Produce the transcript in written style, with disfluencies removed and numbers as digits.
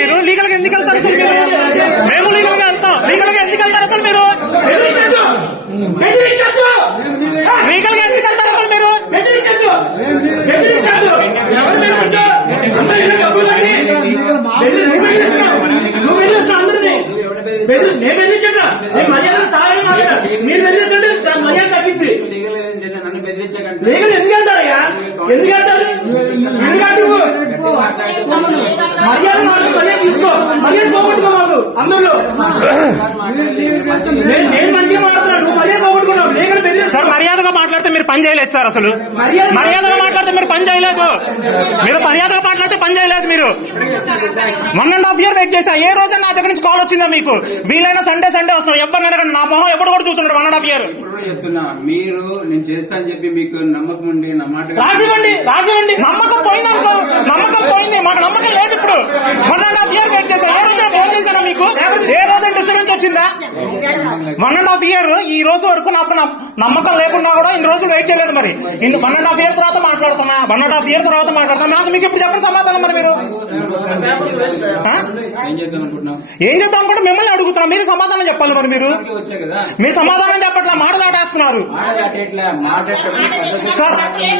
మీరు? లీగల్ గా ఎందుకు వెళ్తారు అసలు మీరు? మేము లీగల్ గా వెళ్తాం. లీగల్ గా ఎందుకు వెళ్తారు అసలు మీరు? లీగల్ గా ఎందుకు వెళ్తారు అసలు మీరు? నేను బెదిరించా మర్యాద సారని మీరు బెదిరిస్తుంటే మర్యాద తగ్గింది. లీగల్ ఎందుకు వెళ్తారయ్యా? ఎందుకు వెళ్తారు? మర్యాద మర్యాద తీసుకో, మర్యాద పోగొట్టుకో బాబు. అందరిలో నేను మంచిగా మాట్లాడుతున్నాను, నువ్వు మర్యాద పోగొట్టుకున్నావు. లీగల్ బెదిరి సార్ మర్యాదగా మాట్లాడితే మీరు పని చేయలేదు సార్. అసలు మర్యాదగా మాట్లాడితే మీరు పని చేయలేదు. మీరు మర్యాదగా మాట్లాడితే పని చేయలేదు. మీరు 1.5 years వెయిట్ చేశా. ఏ రోజైనా నా దగ్గర నుంచి కాల్ వచ్చిందా మీకు? వీలైనా సండే వస్తాం. ఎవరినైనా కానీ నా మొహం ఎవరు కూడా చూస్తున్నాడు 1.5 years. చెప్తున్నా మీరు నేను చేస్తా అని చెప్పి మీకు నమ్మకం ఉండి నా మాట రాసివ్వండి. నమ్మకం పోయింది అనుకో. నమ్మకం పోయింది. మాకు నమ్మకం లేదు. ఇప్పుడు 1.5 years వెయిట్ చేశా. ఏ రోజైనా ఫోన్ చేశానా మీకు? ఏ రోజైనా డిస్టర్బెన్స్ వచ్చిందా? 1.5 years ఈ రోజు వరకు నాకు నమ్మకం లేకుండా కూడా ఇన్ని రోజులు వెయిట్ చేయలేదు. మరి 1.5 years తర్వాత మాట్లాడుతున్నా. 1.5 years తర్వాత మాట్లాడుతున్నా. నాకు మీకు ఇప్పుడు చెప్పండి సమాధానం. మరి మీరు ఏం చేద్దాం అనుకుంటే మిమ్మల్ని అడుగుతున్నా. మీరు సమాధానం చెప్పాలి. మరి మీరు సమాధానం చెప్పట్లా, మాట దాటేస్తున్నారు సార్.